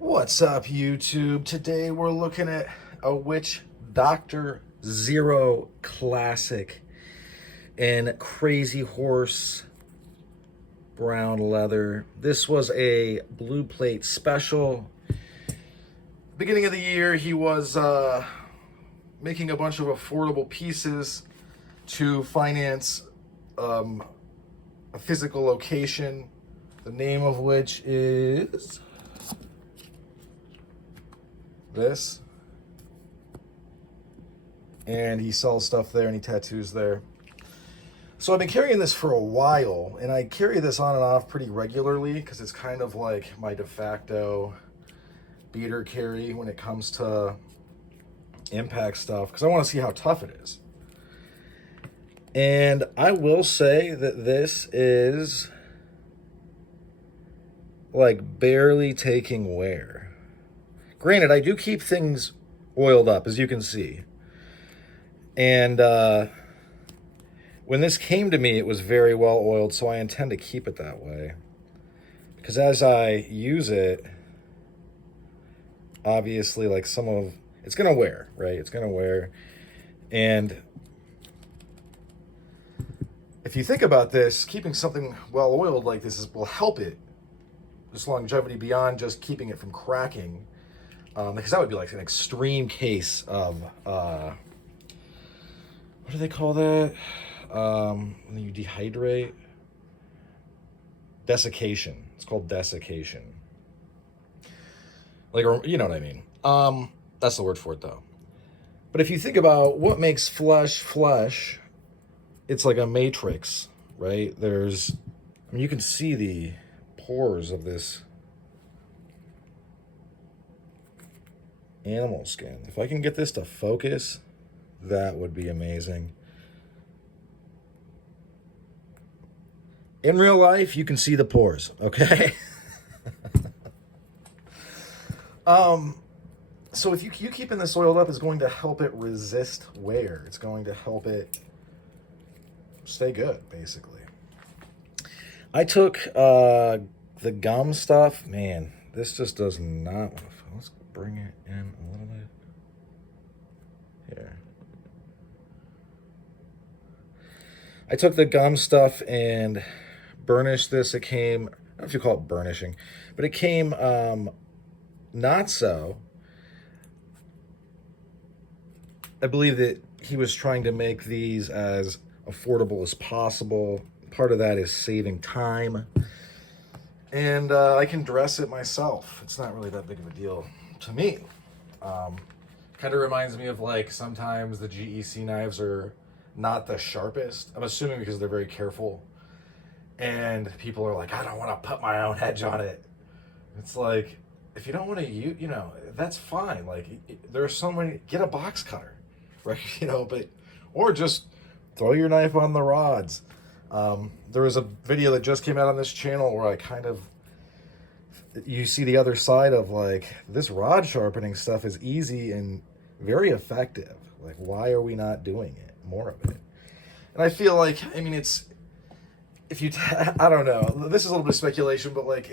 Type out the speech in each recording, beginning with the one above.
What's up, YouTube? Today we're looking at a Witchdoctor Zero Classic in Crazyhorse brown leather. This was a blue plate special. Beginning of the year, he was making a bunch of affordable pieces to finance a physical location, the name of which is this. And he sells stuff there and he tattoos there. So I've been carrying this for a while, and I carry this on and off pretty regularly because it's kind of like my de facto beater carry when it comes to impact stuff, because I want to see how tough it is. And I will say that this is like barely taking wear. Granted, I do keep things oiled up, as you can see. And when this came to me, it was very well oiled, so I intend to keep it that way. Because as I use it, obviously, like it's going to wear, right? It's going to wear. And if you think about this, keeping something well oiled like this will help it. This longevity beyond just keeping it from cracking. Because that would be like an extreme case of, what do they call that? When you dehydrate? Desiccation. It's called desiccation. Like, or, you know what I mean. That's the word for it, though. But if you think about what makes flesh, it's like a matrix, right? You can see the pores of this animal skin. If I can get this to focus, that would be amazing. In real life, you can see the pores, okay? So if you keeping this oiled up is going to help it resist wear. It's going to help it stay good, basically. I took the gum stuff. Man, this just does not. Let's bring it in a little bit. Here. I took the gum stuff and burnished this. It came, I don't know if you call it burnishing, but it came not so. I believe that he was trying to make these as affordable as possible. Part of that is saving time. And I can dress it myself. It's not really that big of a deal to me. Kind of reminds me of like sometimes the GEC knives are not the sharpest. I'm assuming because they're very careful. And people are like, I don't want to put my own edge on it. It's like, if you don't want to use, that's fine. Like, there are so many, get a box cutter, right? Or just throw your knife on the rods. There was a video that just came out on this channel where you see the other side of like, this rod sharpening stuff is easy and very effective. Like, why are we not doing it? More of it. And I feel like, I don't know, this is a little bit of speculation, but like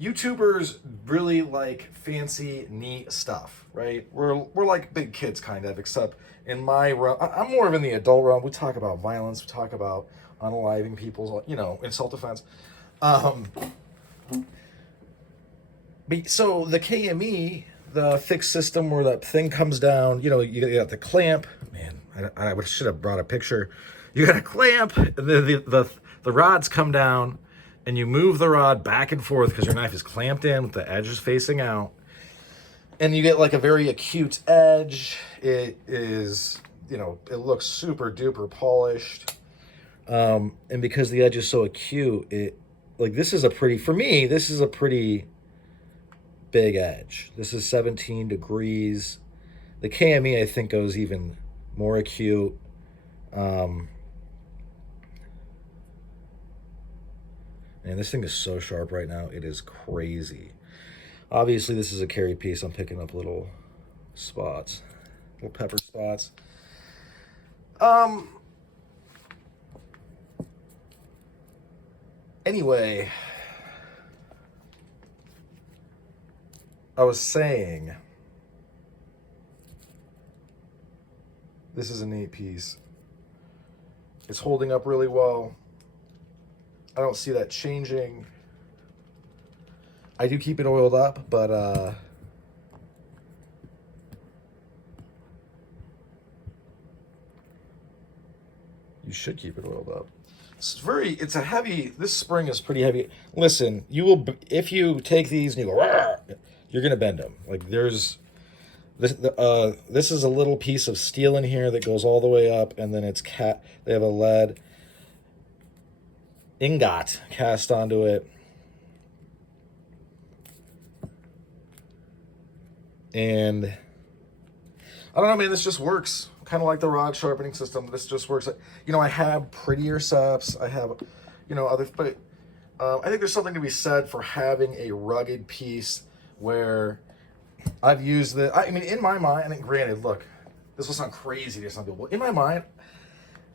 YouTubers really like fancy, neat stuff, right? We're like big kids kind of, except in my realm, I'm more of in the adult realm. We talk about violence, we talk about unaliving people, in self-defense. But so the KME, the fixed system where that thing comes down, you got the clamp. Man, I should have brought a picture. You got a clamp, the rods come down, and you move the rod back and forth because your knife is clamped in with the edges facing out. And you get like a very acute edge. It is, it looks super duper polished. And because the edge is so acute, this is a pretty big edge. This is 17 degrees. The KME, I think, goes even more acute. And this thing is so sharp right now. It is crazy. Obviously, this is a carry piece. I'm picking up little spots, little pepper spots. Anyway, I was saying, this is a neat piece. It's holding up really well. I don't see that changing. I do keep it oiled up, but you should keep it oiled up. It's a heavy, this spring is pretty heavy. Listen, if you take these and you go, "Rawr," you're gonna bend them. Like this is a little piece of steel in here that goes all the way up, and then they have a lead ingot cast onto it. And I don't know, man, this just works. Kind of like the rod sharpening system. This just works. You know, I have prettier setups. I have, you know, others, but I think there's something to be said for having a rugged piece where I've used the, I mean, in my mind, and granted, look, this will sound crazy to some people. In my mind,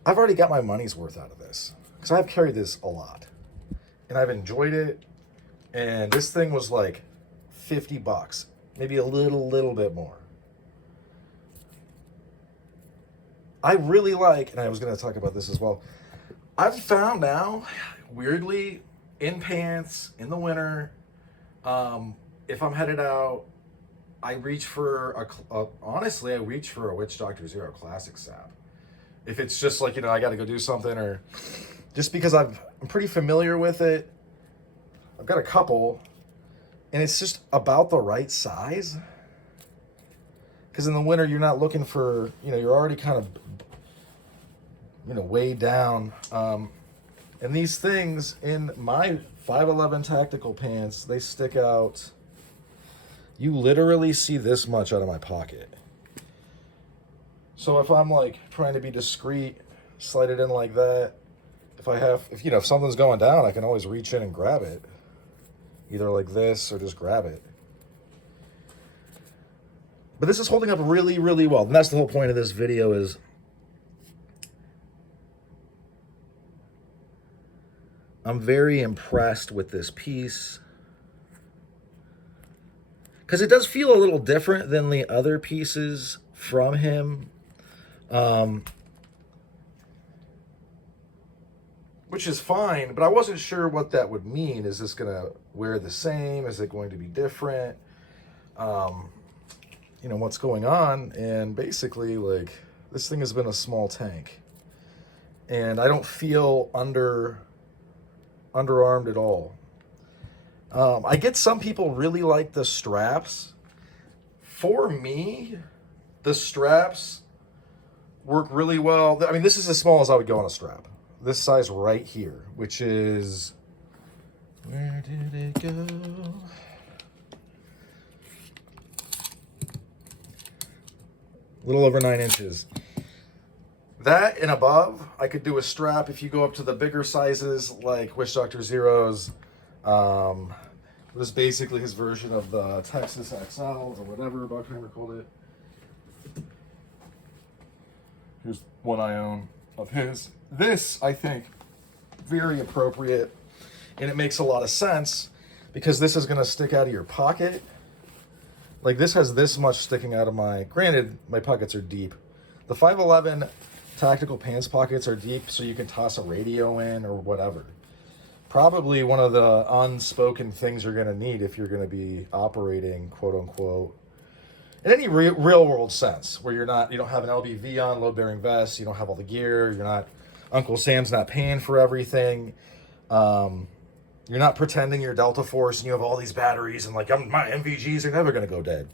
I've already got my money's worth out of this because I've carried this a lot and I've enjoyed it. And this thing was like $50, maybe a little bit more. I really like, and I was going to talk about this as well, I've found now, weirdly, in pants, in the winter, if I'm headed out, I reach for honestly, I reach for a Witchdoctor Zero Classic sap. If it's just like, you know, I got to go do something, or just because I'm pretty familiar with it. I've got a couple, and it's just about the right size. Because in the winter, you're not looking for, you know, you're already kind of, you know, way down. And these things in my 5'11" tactical pants, they stick out. You literally see this much out of my pocket. So if I'm like trying to be discreet, slide it in like that. If something's going down, I can always reach in and grab it. Either like this or just grab it. But this is holding up really, really well. And that's the whole point of this video is I'm very impressed with this piece. Because it does feel a little different than the other pieces from him. Which is fine, but I wasn't sure what that would mean. Is this going to wear the same? Is it going to be different? You know, what's going on? And basically, like, this thing has been a small tank. And I don't feel underarmed at all. I get some people really like the straps. For me, the straps work really well. I mean, this is as small as I would go on a strap. This size right here, which is, where did it go? A little over 9 inches. That and above, I could do a strap. If you go up to the bigger sizes, like Witchdoctor Zero's, this is basically his version of the Texas XL or whatever Buckheimer called it. Here's one I own of his. This, I think, very appropriate, and it makes a lot of sense because this is going to stick out of your pocket. Like, this has this much sticking out of granted, my pockets are deep. The 5'11" tactical pants pockets are deep, so you can toss a radio in or whatever. Probably one of the unspoken things you're going to need if you're going to be operating, quote unquote, in any real world sense, where you don't have an LBV on, load bearing vest, you don't have all the gear, Uncle Sam's not paying for everything. You're not pretending you're Delta Force and you have all these batteries and like, my NVGs are never going to go dead.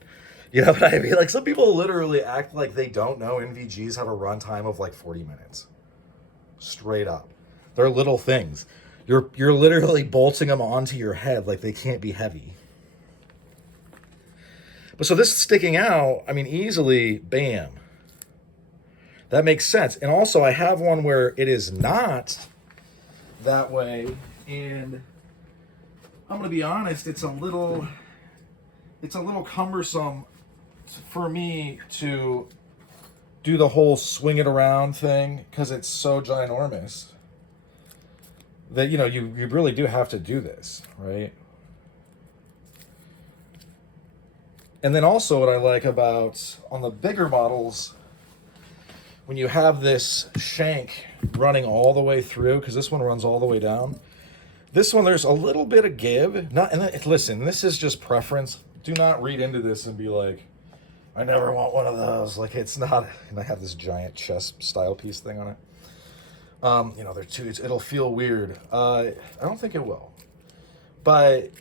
You know what I mean? Like, some people literally act like they don't know NVGs have a runtime of like 40 minutes. Straight up. They're little things. You're literally bolting them onto your head like they can't be heavy. But so this sticking out, I mean, easily, bam. That makes sense. And also I have one where it is not that way. And I'm going to be honest, it's a little cumbersome for me to do the whole swing it around thing because it's so ginormous that, you know, you really do have to do this, right? And then also what I like about, on the bigger models, when you have this shank running all the way through, because this one runs all the way down, this one there's a little bit of give. Not, and listen, this is just preference. Do not read into this and be like, I never want one of those. Like, it's not, and I have this giant chest style piece thing on it. You know, they're too, it'll feel weird. I don't think it will. But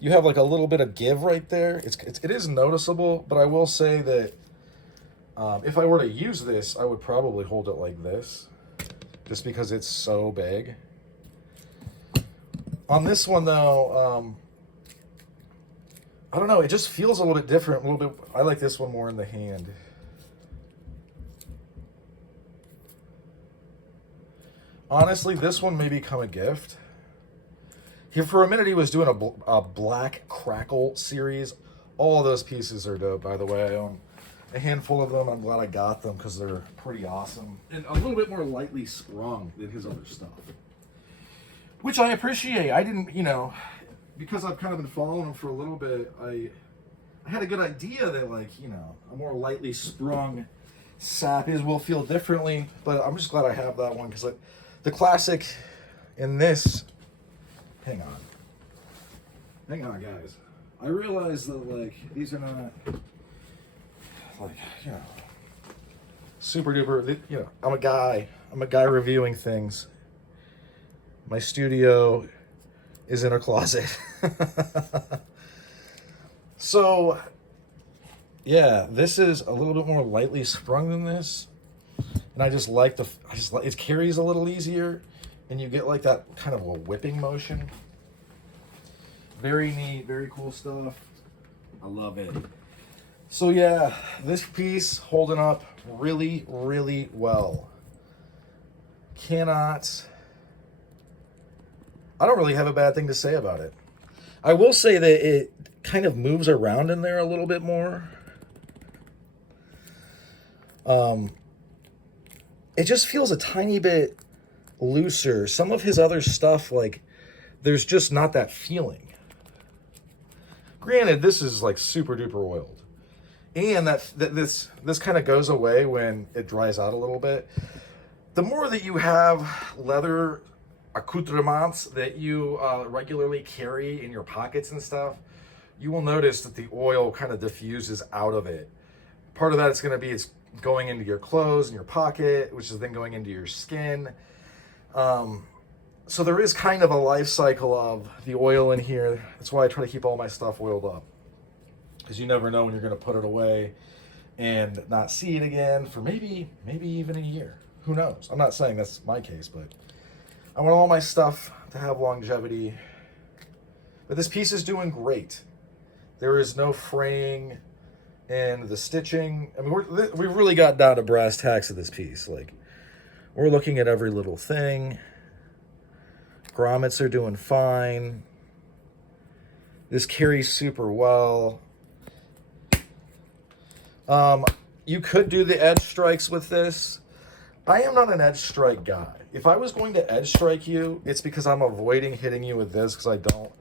you have like a little bit of give right there. It is noticeable, but I will say that if I were to use this, I would probably hold it like this, just because it's so big. On this one though, I don't know, it just feels a little bit different, a little bit. I like this one more in the hand. Honestly, this one may become a gift. Here for a minute he was doing a black crackle series. All of those pieces are dope, by the way. I own a handful of them. I'm glad I got them because they're pretty awesome. And a little bit more lightly sprung than his other stuff, which I appreciate. I didn't, you know, because I've kind of been following him for a little bit, I had a good idea that, like, you know, a more lightly sprung sap will feel differently, but I'm just glad I have that one because, like, the classic in this, hang on guys, I realize that, like, these are not, like, you know, super duper, you know, I'm a guy reviewing things. My studio is in a closet. So yeah, this is a little bit more lightly sprung than this, and I just like it carries a little easier, and you get like that kind of a whipping motion. Very neat, very cool stuff. I love it. So yeah, this piece holding up really, really well. I don't really have a bad thing to say about it. I will say that it kind of moves around in there a little bit more. It just feels a tiny bit looser. Some of his other stuff, like, there's just not that feeling. Granted, this is like super duper oiled, and this kind of goes away when it dries out a little bit. The more that you have leather accoutrements that you regularly carry in your pockets and stuff, you will notice that the oil kind of diffuses out of it. Part of that is going to be it's going into your clothes and your pocket, which is then going into your skin. So there is kind of a life cycle of the oil in here. That's why I try to keep all my stuff oiled up, because you never know when you're going to put it away and not see it again for maybe even a year. Who knows? I'm not saying that's my case, but I want all my stuff to have longevity. But this piece is doing great. There is no fraying in the stitching. I mean, we've really got down to brass tacks of this piece. Like, we're looking at every little thing. Grommets are doing fine. This carries super well. You could do the edge strikes with this. I am not an edge strike guy. If I was going to edge strike you, it's because I'm avoiding hitting you with this because I don't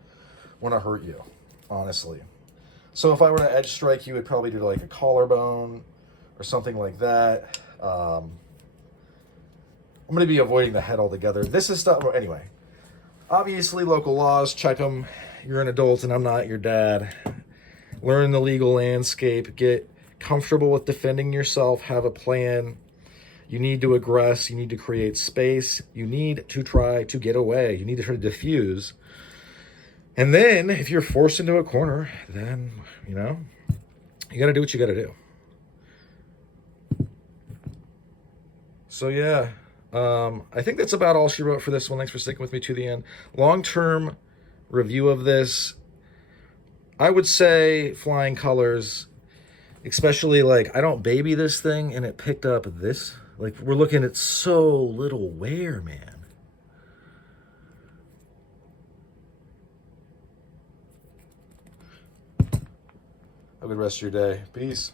want to hurt you, honestly. So if I were to edge strike you, it'd probably do like a collarbone or something like that. I'm going to be avoiding the head altogether. This is stuff, anyway. Obviously, local laws, check them. You're an adult and I'm not your dad. Learn the legal landscape. Get comfortable with defending yourself. Have a plan. You need to aggress. You need to create space. You need to try to get away. You need to try to diffuse. And then, if you're forced into a corner, then, you know, you got to do what you got to do. So, yeah. I think that's about all she wrote for this one. Thanks for sticking with me to the end. Long-term review of this. I would say flying colors, especially, like, I don't baby this thing, and it picked up this. Like, we're looking at so little wear, man. Have a good rest of your day. Peace.